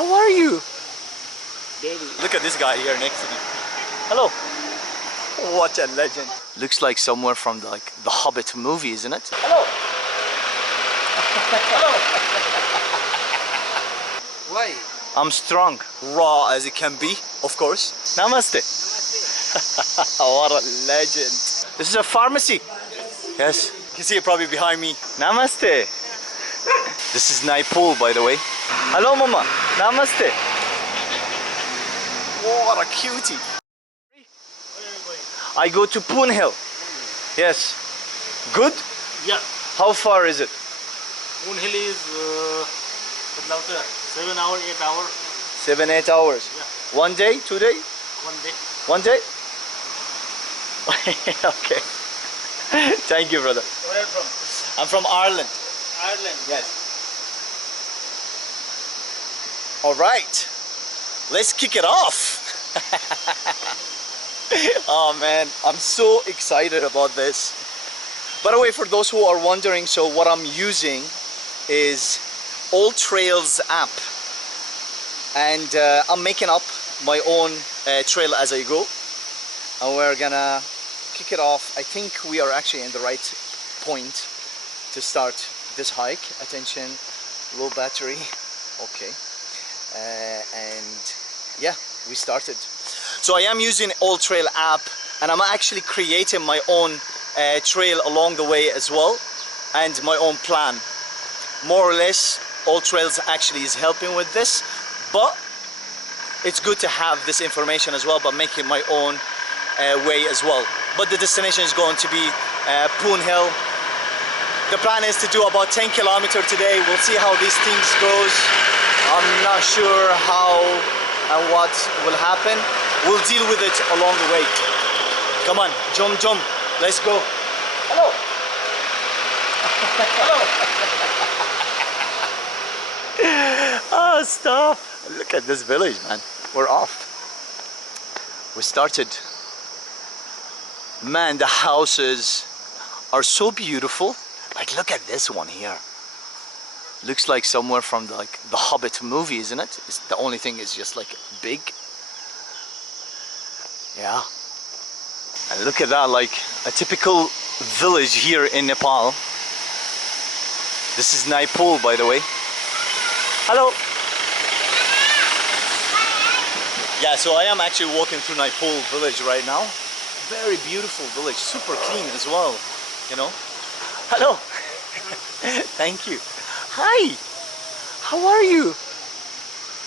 How are you? Baby. Look at this guy here next to me. Hello. What a legend. Looks like somewhere from the Hobbit movie, isn't it? Hello. Hello. Why? I'm strong. Raw as it can be, of course. Namaste. What a legend. This is a pharmacy. Yes. You can see it probably behind me. Namaste. This is Nepal, by the way. Hello, Mama. Namaste. What a cutie. I go to Poon Hill. Yes. Good? Yeah. How far is it? Poon Hill is 7 hours, 8 hours. 7-8 hours. Yeah. 1 day? 2 day? 1 day. 1 day? Okay. Thank you, brother. Where are you from? I'm from Ireland. Ireland. Yes. All right. Let's kick it off. Oh man, I'm so excited about this. By the way, for those who are wondering, so what I'm using is All Trails app, and I'm making up my own trail as I go, and we're gonna kick it off. I think we are actually in the right point to start this hike. Attention, low battery. Okay. And yeah, we started. So I am using All Trail app, and I'm actually creating my own trail along the way as well, and my own plan. More or less, All Trails actually is helping with this, but it's good to have this information as well, but making my own way as well. But the destination is going to be Poon Hill. The plan is to do about 10 kilometers today. We'll see how these things goes. I'm not sure how and what will happen. We'll deal with it along the way. Come on, jump. Let's go. Hello. Hello. Oh, stop. Look at this village, man. We're off. We started. Man, the houses are so beautiful. Like, look at this one here. Looks like somewhere from the Hobbit movie, isn't it? It's, the only thing is just like big. Yeah. And look at that, like a typical village here in Nepal. This is Nepal, by the way. Hello. Yeah, so I am actually walking through Nepal village right now. Very beautiful village, super clean as well, you know. Hello. Thank you. Hi. How are you?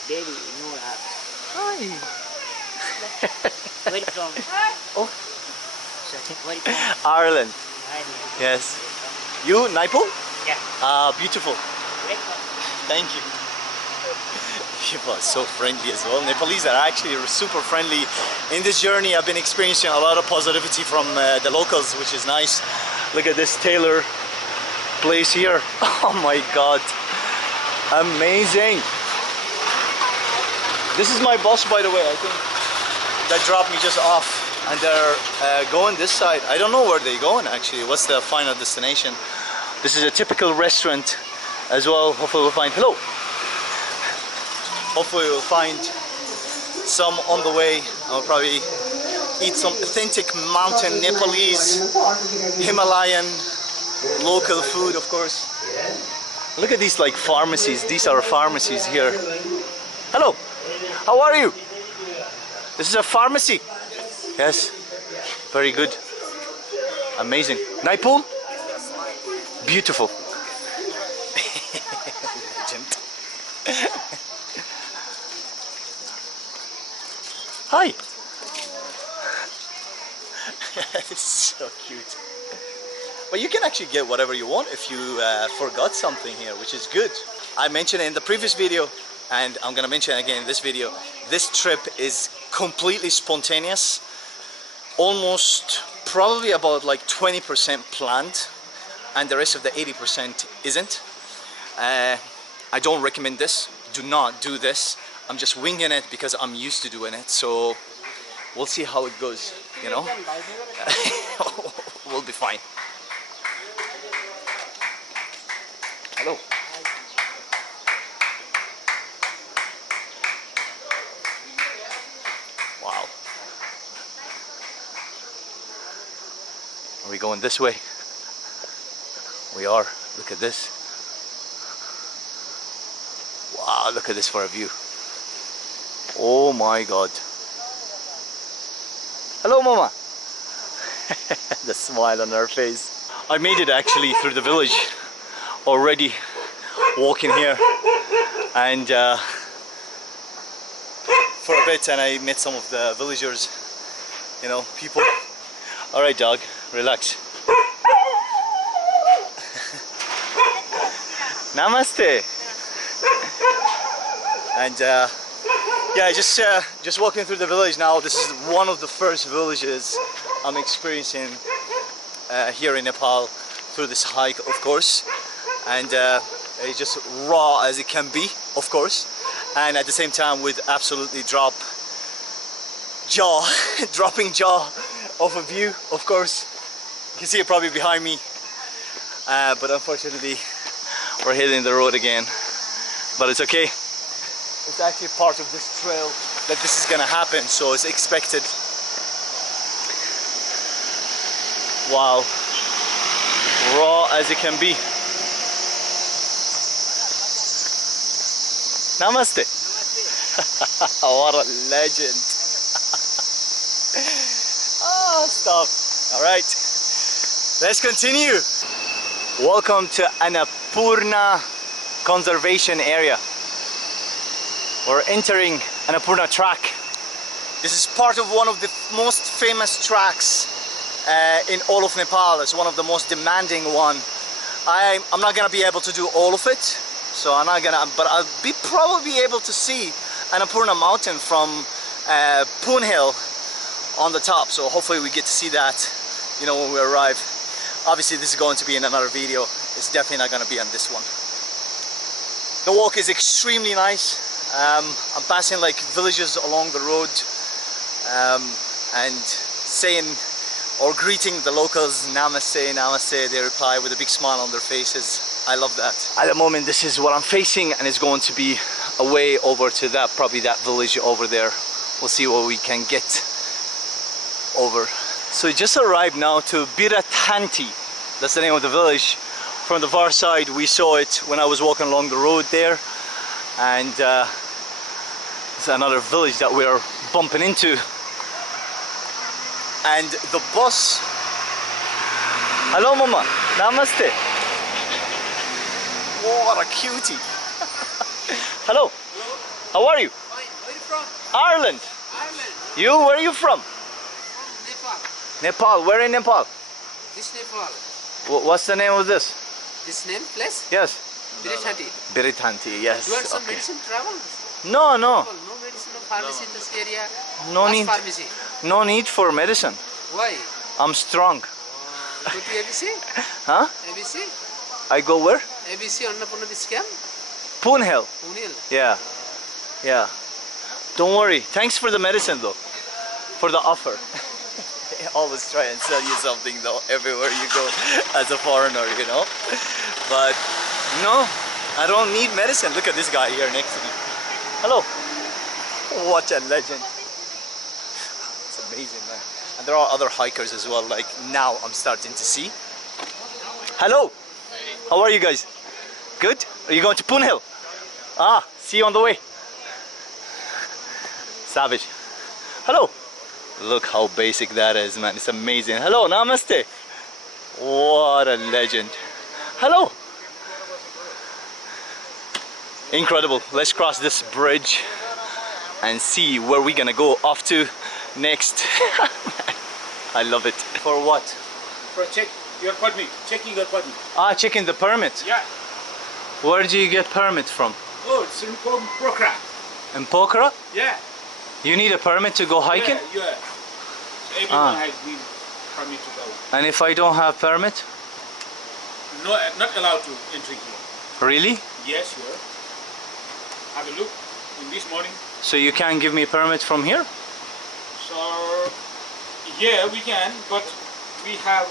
Baby, no app. Hi. Where are you from? Oh, Where are you from? Ireland. Ireland. Yes. You, Nepal? Yeah. Ah, beautiful. Welcome. Thank you. People are so friendly as well. Nepalese are actually super friendly. In this journey, I've been experiencing a lot of positivity from the locals, which is nice. Look at this tailor place here. Oh my God. Amazing. This is my bus, by the way, I think, that dropped me just off. And they're going this side. I don't know where they're going actually. What's the final destination? This is a typical restaurant as well. Hopefully we'll find, hello. Hopefully we'll find some on the way. I'll probably eat some authentic mountain Nepalese, Himalayan, local food, of course. Look at these like pharmacies. These are pharmacies here. Hello. How are you? This is a pharmacy. Yes. Very good. Amazing. Nepal? Beautiful. Legend. Hi. It's so cute. But you can actually get whatever you want if you forgot something here, which is good. I mentioned it in the previous video, and I'm gonna mention it again in this video. This trip is completely spontaneous. Almost, probably about like 20% planned, and the rest of the 80% isn't. I don't recommend this. Do not do this. I'm just winging it because I'm used to doing it. So we'll see how it goes, you know. We'll be fine. Hello. we going this way? We are. Look at this. Wow, look at this for a view. Oh my God. Hello, Mama. The smile on her face. I made it actually through the village already, walking here, and for a bit, and I met some of the villagers, you know, people. All right, dog, relax. Namaste. And yeah, just walking through the village now. This is one of the first villages I'm experiencing here in Nepal through this hike, of course, and it's just raw as it can be, of course, and at the same time with absolutely dropping jaw of a view, of course. You can see it probably behind me, but unfortunately we're hitting the road again, but it's okay. It's actually part of this trail that this is gonna happen, so it's expected. Wow, raw as it can be. Namaste. What a legend. Oh, stop. All right, let's continue. Welcome to Annapurna Conservation Area. We're entering Annapurna track. This is part of one of the most famous tracks in all of Nepal. It's one of the most demanding one. I'm not gonna be able to do all of it, so I'm not gonna, but I'll be probably able to see Annapurna mountain from Poon Hill on the top, so hopefully we get to see that, you know, when we arrive. Obviously this is going to be in another video. It's definitely not gonna be on this one. The walk is extremely nice. I'm passing like villages along the road and saying or greeting the locals, namaste, namaste. They reply with a big smile on their faces. I love that. At the moment this is what I'm facing, and it's going to be a way over to that, probably that village over there. We'll see what we can get over. So we just arrived now to Birathanti. That's the name of the village. From the far side we saw it when I was walking along the road there, and it's another village that we're bumping into. And the bus. Hello, Mama. Namaste. What a cutie. Hello. How are you? Fine. Where are you from? Ireland. Ireland. You? Where are you from? From Nepal. Nepal. Where in Nepal? This Nepal. What's the name of this? This name, place? Yes. Birathanti. Birathanti. Yes. You want some Okay. medicine travel? No, no. No medicine, no pharmacy in this area. No What's need. pharmacy? No need for medicine. Why? I'm strong. Go to ABC? Huh? ABC? I go where? ABC Annapurna this camp? Poon Hill. Unil. Yeah. Yeah. Don't worry. Thanks for the medicine though. For the offer. They always try and sell you something though everywhere you go as a foreigner, you know. But no, I don't need medicine. Look at this guy here next to me. Hello. What a legend. It's amazing, man. And there are other hikers as well, like now I'm starting to see. Hello. How are you guys? Good? Are you going to Poon Hill? Ah, see you on the way. Savage. Hello. Look how basic that is, man. It's amazing. Hello, namaste. What a legend. Hello. Incredible. Let's cross this bridge and see where we're gonna go off to next. I love it. For what? For check your permit. Checking your permit. Ah, checking the permit. Yeah. Where do you get permit from? Oh, it's in Pokhara. In Pokhara? Yeah. You need a permit to go hiking? Yeah. Everyone has been permit to go. And if I don't have permit? No, not allowed to enter here. Really? Yes, you are. Have a look in this morning. So you can't give me permit from here? So, yeah, we can, but we have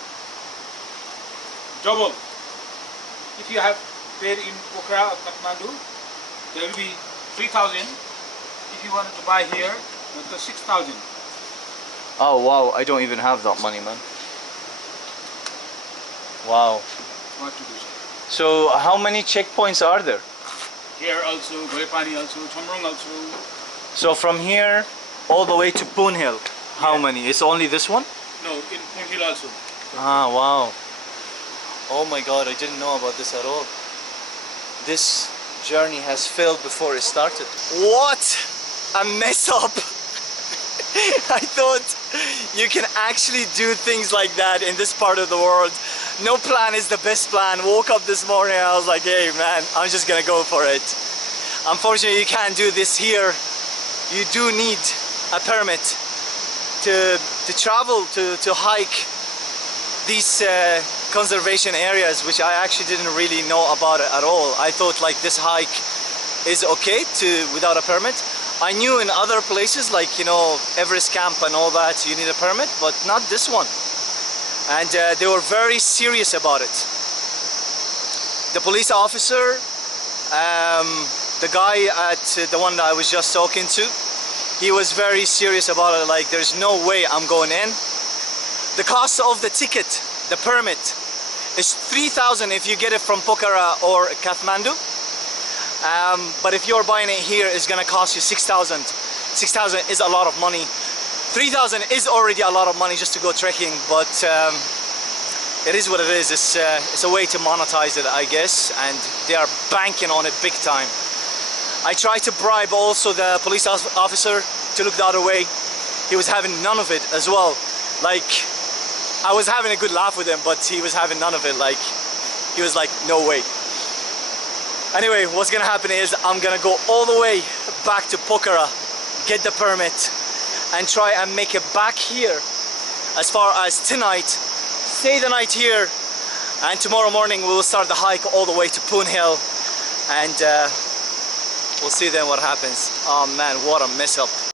double. If you have paid in Pokhara or Kathmandu, there will be 3,000. If you want to buy here, it's 6,000. Oh wow, I don't even have that money, man. Wow. What to do, sir. So how many checkpoints are there? Here also, Goepani also, Chomrong also. So from here all the way to Poon Hill, how many? It's only this one? No, in Punjil also. Ah, wow. Oh my god, I didn't know about this at all. This journey has failed before it started. What a mess up! I thought you can actually do things like that in this part of the world. No plan is the best plan. Woke up this morning, I was like, hey man, I'm just gonna go for it. Unfortunately, you can't do this here. You do need a permit to travel, to hike these conservation areas, which I actually didn't really know about it at all. I thought like this hike is okay without a permit. I knew in other places like, you know, Everest Camp and all that, you need a permit, but not this one. And they were very serious about it. The police officer, the guy at the one that I was just talking to, he was very serious about it, like there's no way I'm going in. The cost of the ticket, the permit, is 3,000 if you get it from Pokhara or Kathmandu. But if you're buying it here, it's gonna cost you 6,000. 6,000 is a lot of money. 3,000 is already a lot of money just to go trekking, but it is what it is. It's a way to monetize it, I guess, and they are banking on it big time. I tried to bribe also the police officer to look the other way. He was having none of it as well. Like, I was having a good laugh with him, but he was having none of it. Like, he was like, no way. Anyway, what's gonna happen is I'm gonna go all the way back to Pokhara, get the permit, and try and make it back here as far as tonight. Stay the night here, and tomorrow morning we will start the hike all the way to Poon Hill, and we'll see then what happens. Oh man, what a mess up.